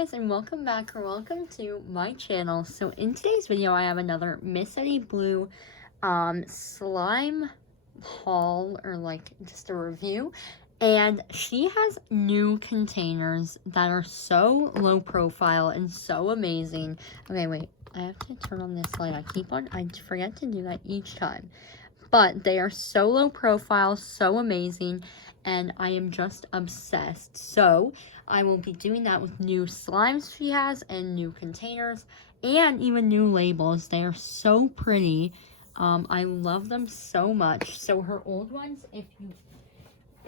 guys, and welcome back or welcome to my channel. So in today's video I have another Miss Eddie Blue slime haul, or like just a review, and she has new containers that are so low profile and so amazing. Okay, wait, I have to turn on this light. I forget to do that each time. But they are so low profile, so amazing, and I am just obsessed. So I will be doing that with new slimes she has and new containers and even new labels. They are so pretty. I love them so much. So her old ones, if you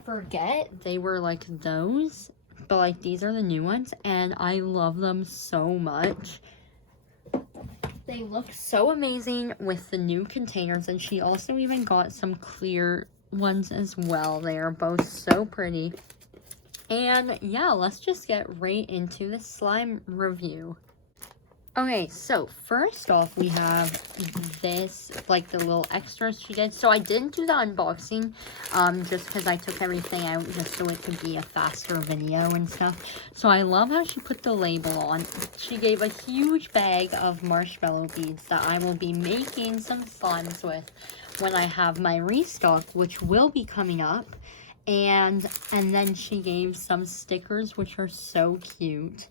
forget, they were like those, but like these are the new ones, and I love them so much. They look so amazing with the new containers, and she also even got some clear ones as well. They are both so pretty. And yeah, let's just get right into the slime review. Okay, so first off we have this, like the little extras she did. So I didn't do the unboxing, just because I took everything out just so it could be a faster video and stuff. So I love how she put the label on. She gave a huge bag of marshmallow beads that I will be making some slimes with when I have my restock, which will be coming up. And then she gave some stickers, which are so cute.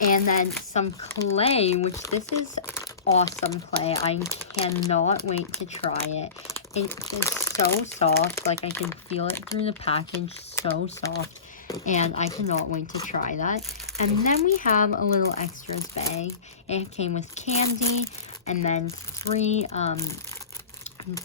And then some clay, which this is awesome clay. I cannot wait to try it. It is so soft. Like, I can feel it through the package. So soft. And I cannot wait to try that. And then we have a little extras bag. It came with candy. And then three,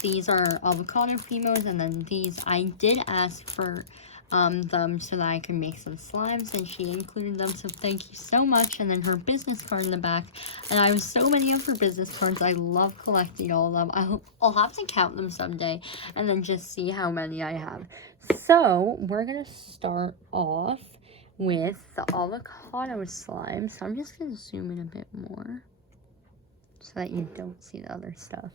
these are avocado fimos. And then these, I did ask for them so that I could make some slimes, and she included them, so thank you so much. And then her business card in the back, and I have so many of her business cards. I love collecting all of them. I'll have to count them someday and then just see how many I have. So we're gonna start off with the avocado slime. So I'm just gonna zoom in a bit more so that you don't see the other stuff.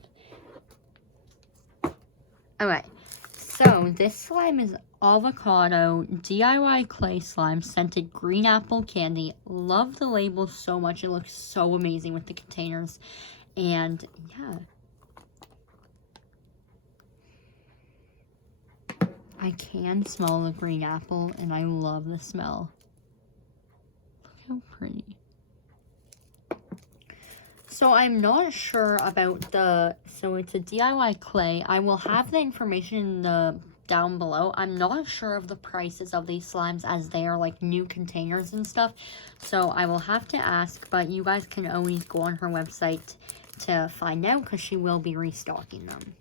Okay, so this slime is avocado DIY clay slime, scented green apple candy. Love the label so much. It looks so amazing with the containers. And yeah, I can smell the green apple, and I love the smell. Look how pretty. So I'm not sure about so it's a DIY clay. I will have the information down below. I'm not sure of the prices of these slimes, as they are like new containers and stuff. So I will have to ask, but you guys can always go on her website to find out, because she will be restocking them.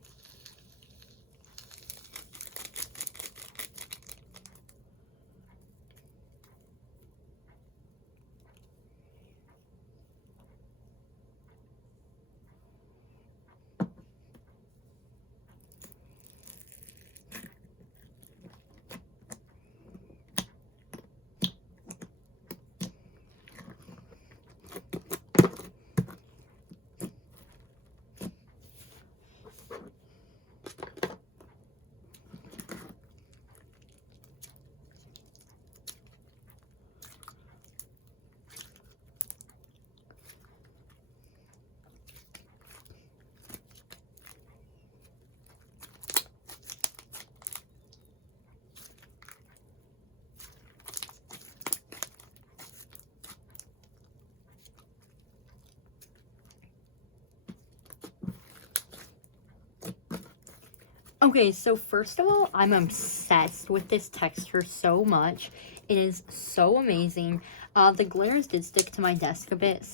Okay, so first of all, I'm obsessed with this texture so much. It is so amazing. The glitters did stick to my desk a bit,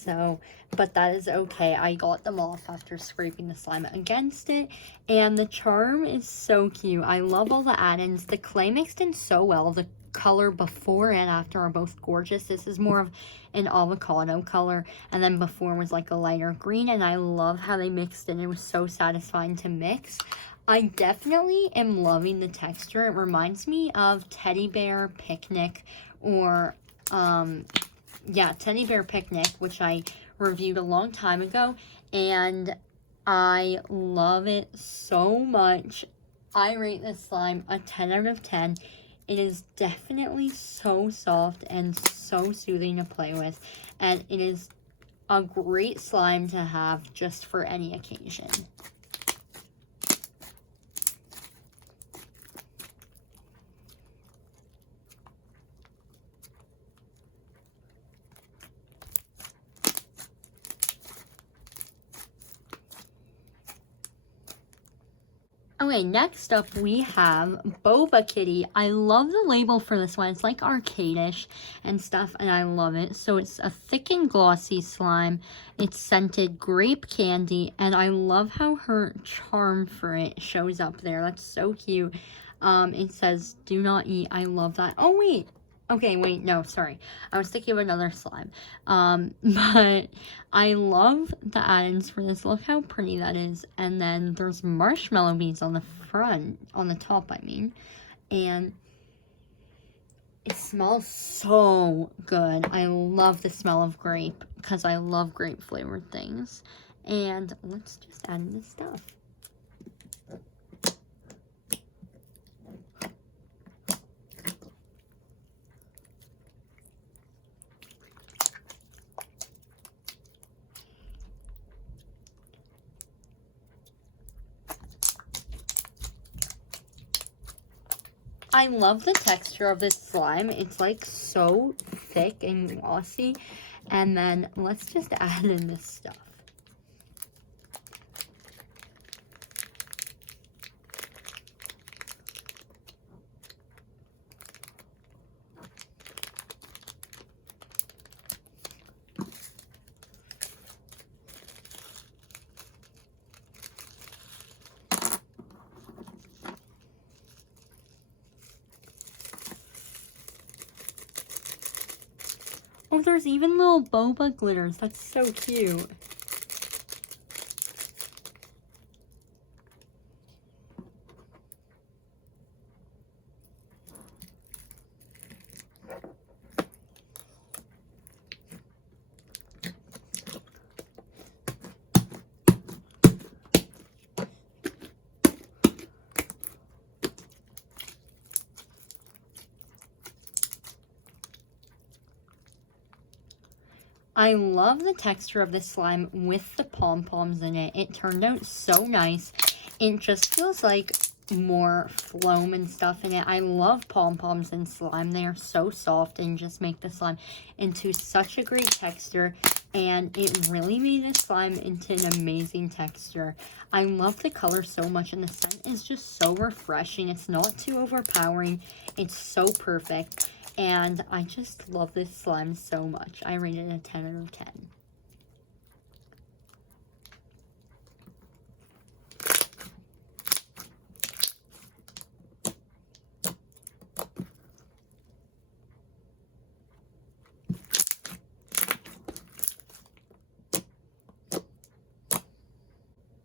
but that is okay. I got them off after scraping the slime against it. And the charm is so cute. I love all the add-ins. The clay mixed in so well. The color before and after are both gorgeous. This is more of an avocado color, and then before was like a lighter green, and I love how they mixed in. It was so satisfying to mix. I definitely am loving the texture. It reminds me of Teddy Bear Picnic, or yeah, Teddy Bear Picnic, which I reviewed a long time ago, and I love it so much. I rate this slime a 10 out of 10. It is definitely so soft and so soothing to play with, and it is a great slime to have just for any occasion. Okay, next up we have Boba Kitty. I love the label for this one. It's like arcade-ish and stuff, and I love it. So it's a thick and glossy slime. It's scented grape candy, and I love how her charm for it shows up there. That's so cute. It says, "Do not eat." I love that. Oh, wait. Okay, wait, no, sorry. I was thinking of another slime. But I love the add-ins for this. Look how pretty that is. And then there's marshmallow beads on the front, on the top, I mean. And it smells so good. I love the smell of grape because I love grape flavored things. And let's just add in this stuff. I love the texture of this slime. It's like so thick and glossy. And then let's just add in this stuff. Oh, there's even little boba glitters. That's so cute. I love the texture of this slime with the pom-poms in it. It turned out so nice. It just feels like more foam and stuff in it. I love pom-poms and slime. They are so soft and just make the slime into such a great texture. And it really made this slime into an amazing texture. I love the color so much, and the scent is just so refreshing. It's not too overpowering. It's so perfect. And I just love this slime so much. I rate it a 10 out of 10.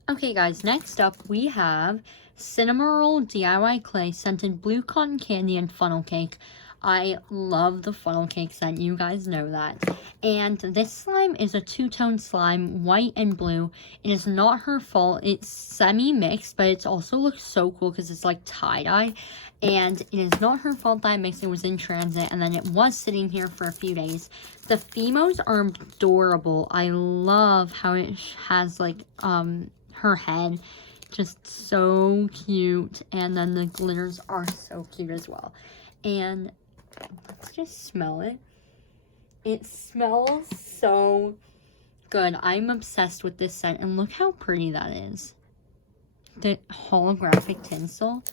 Okay guys, next up we have Cinnamoroll DIY Clay Scented Blue Cotton Candy and Funnel Cake. I love the funnel cake scent, you guys know that. And this slime is a two-tone slime, white and blue. It is not her fault. It's semi-mixed, but it also looks so cool because it's like tie-dye. And it is not her fault that I mixed it. It was in transit, and then it was sitting here for a few days. The Fimos are adorable. I love how it has like her head. Just so cute. And then the glitters are so cute as well. And let's just smell it. It smells so good. I'm obsessed with this scent. And look how pretty that is. The holographic tinsel.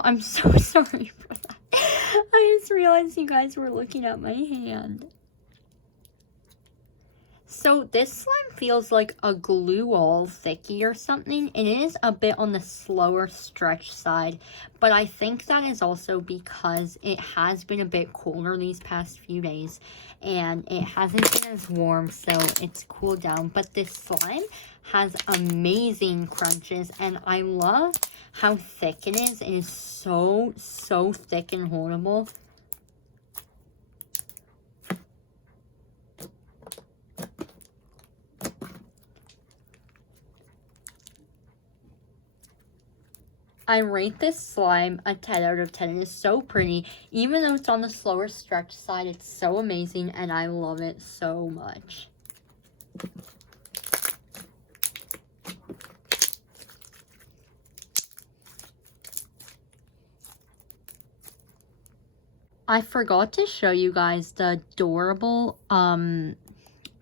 Oh, I'm so sorry for that. I just realized you guys were looking at my hand. So this slime feels like a glue-all thicky or something. It is a bit on the slower stretch side, but I think that is also because it has been a bit colder these past few days, and it hasn't been as warm, so it's cooled down. But this slime has amazing crunches, and I love how thick it is. It is so thick and holdable. I rate this slime a 10 out of 10. It is so pretty. Even though it's on the slower stretch side, it's so amazing, and I love it so much. I forgot to show you guys the adorable,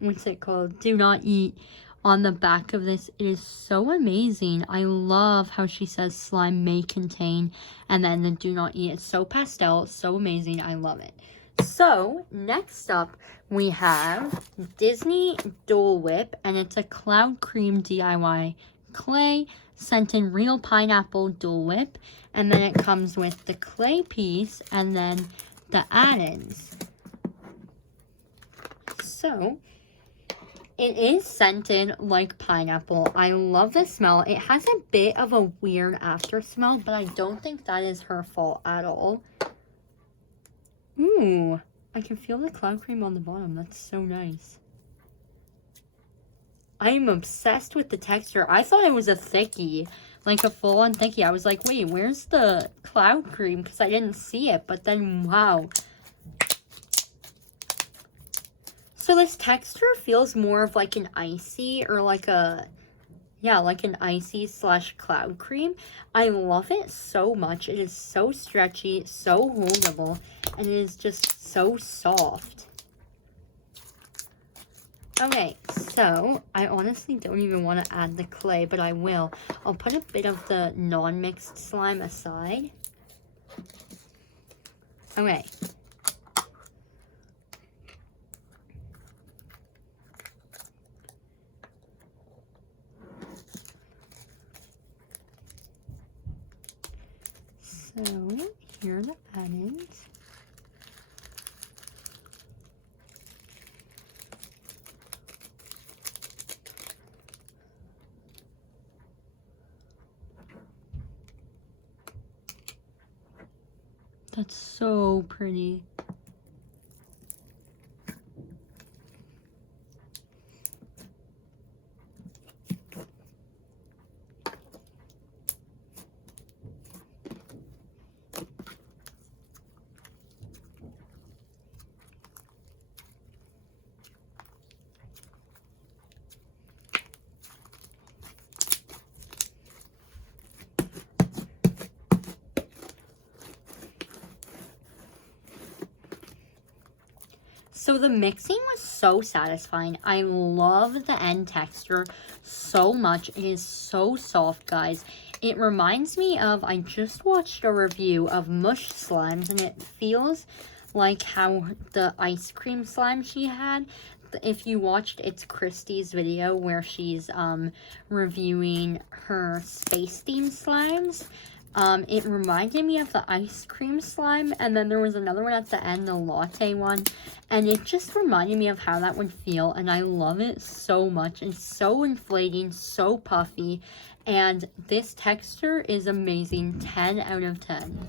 what's it called? Do not eat on the back of this. It is so amazing. I love how she says slime may contain, and then the do not eat. It's so pastel, so amazing. I love it. So next up we have Disney Dole Whip, and it's a cloud cream DIY clay scented real pineapple Dole Whip, and then it comes with the clay piece and then the add-ins. So it is scented like pineapple. I love the smell. It has a bit of a weird after smell, but I don't think that is her fault at all. Ooh, I can feel the cloud cream on the bottom. That's so nice. I am obsessed with the texture. I thought it was a thickie, like a full-on thickie. I was like, wait, where's the cloud cream? Because I didn't see it, but then, wow. So this texture feels more of like an icy or like a, yeah, like an icy / cloud cream. I love it so much. It is so stretchy, so holdable, and it is just so soft. Okay, so I honestly don't even want to add the clay, but I will. I'll put a bit of the non-mixed slime aside. Okay. So, here are the add-ins. That's so pretty. So the mixing was so satisfying. I love the end texture so much. It is so soft, guys. It reminds me of, I just watched a review of Mush Slimes, and it feels like how the ice cream slime she had. If you watched It's Christie's video where she's reviewing her space themed slimes, it reminded me of the ice cream slime, and then there was another one at the end, the latte one, and it just reminded me of how that would feel, and I love it so much. It's so inflating, so puffy, and this texture is amazing. 10 out of 10.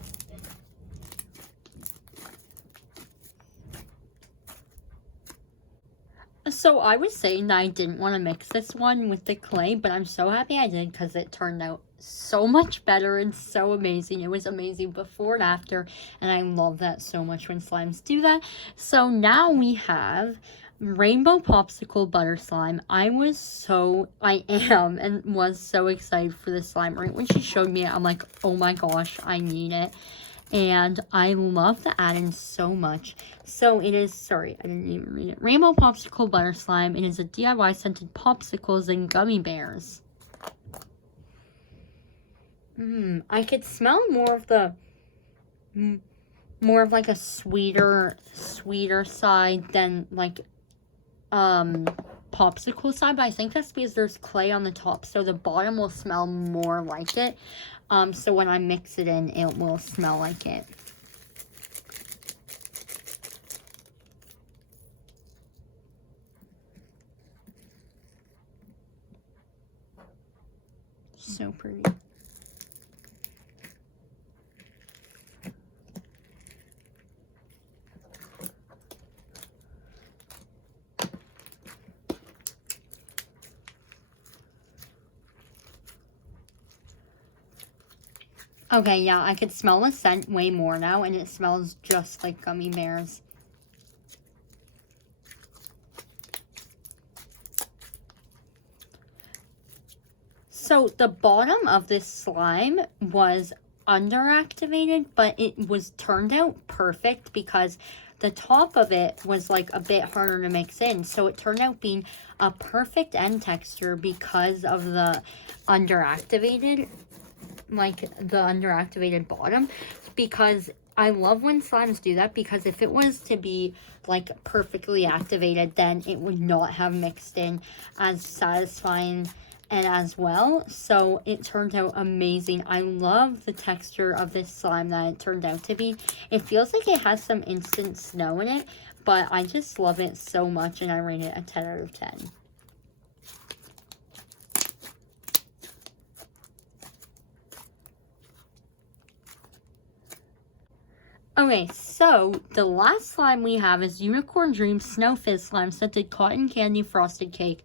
So I was saying that I didn't want to mix this one with the clay, but I'm so happy I did because it turned out so much better and so amazing. It was amazing before and after, and I love that so much when slimes do that. So now we have Rainbow Popsicle Butter Slime. I am and was so excited for this slime. Right when she showed me it, I'm like, oh my gosh, I need it. And I love the add-in so much. So it is, sorry, I didn't even read it. Rainbow Popsicle Butter Slime. It is a DIY scented popsicles and gummy bears. I could smell more of the, more of like a sweeter side than like, Popsicle side, but I think that's because there's clay on the top, so the bottom will smell more like it. So when I mix it in, it will smell like it. So pretty. Okay, yeah, I could smell the scent way more now, and it smells just like gummy bears. So the bottom of this slime was underactivated, but it was turned out perfect because the top of it was like a bit harder to mix in. So it turned out being a perfect end texture because of the underactivated bottom. Because I love when slimes do that, because if it was to be like perfectly activated, then it would not have mixed in as satisfying and as well. So it turned out amazing. I love the texture of this slime that it turned out to be. It feels like it has some instant snow in it, but I just love it so much, and I rate it a 10 out of 10. Okay, so the last slime we have is Unicorn Dream Snowfish Slime Scented Cotton Candy Frosted Cake.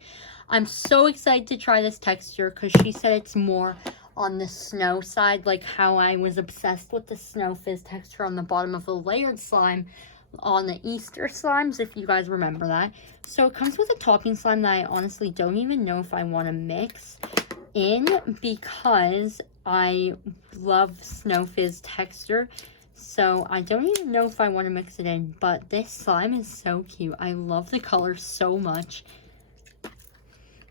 I'm so excited to try this texture because she said it's more on the snow side, like how I was obsessed with the Snowfish texture on the bottom of the layered slime on the Easter slimes, if you guys remember that. So it comes with a topping slime that I honestly don't even know if I want to mix in, because I love Snowfish texture. So I don't even know if I want to mix it in, but this slime is so cute. I love the color so much.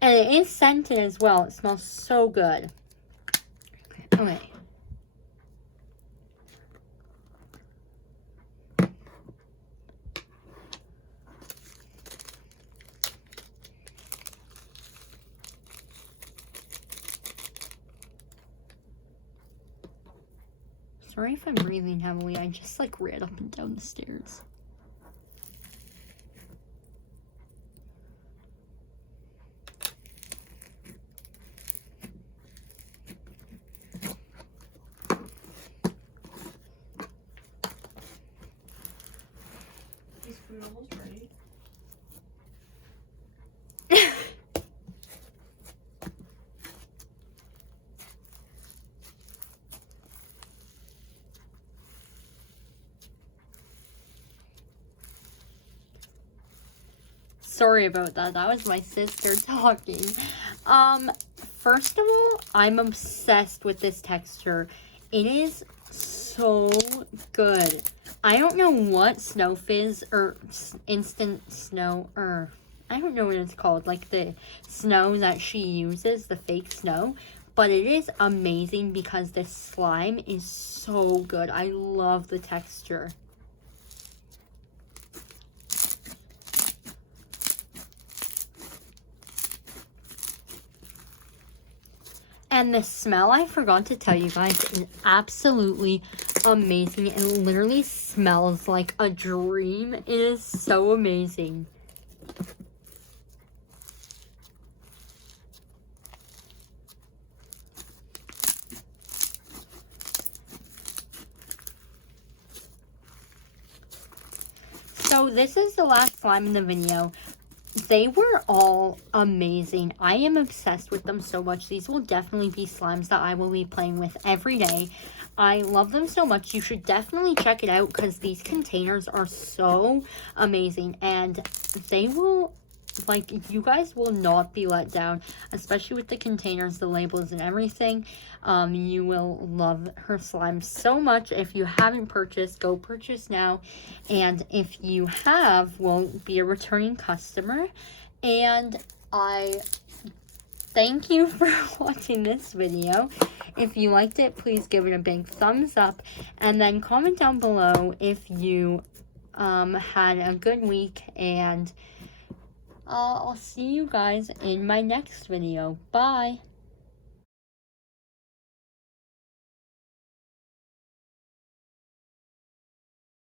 And it is scented as well. It smells so good. Okay. Sorry if I'm breathing heavily. I just like ran up and down the stairs. Is food almost ready? Sorry about that. That was my sister talking. First of all, I'm obsessed with this texture. It is so good. I don't know what Snowfish or instant snow, or I don't know what it's called, like the snow that she uses, the fake snow, but it is amazing because this slime is so good. I love the texture. And the smell, I forgot to tell you guys, is absolutely amazing. It literally smells like a dream. It is so amazing. So this is the last slime in the video. They were all amazing. I am obsessed with them so much. These will definitely be slimes that I will be playing with every day. I love them so much. You should definitely check it out because these containers are so amazing. And they will, like, you guys will not be let down, especially with the containers, the labels, and everything. You will love her slime so much. If you haven't purchased, go purchase now. And if you have, will be a returning customer. And I thank you for watching this video. If you liked it, please give it a big thumbs up. And then comment down below if you had a good week. And I'll see you guys in my next video. Bye.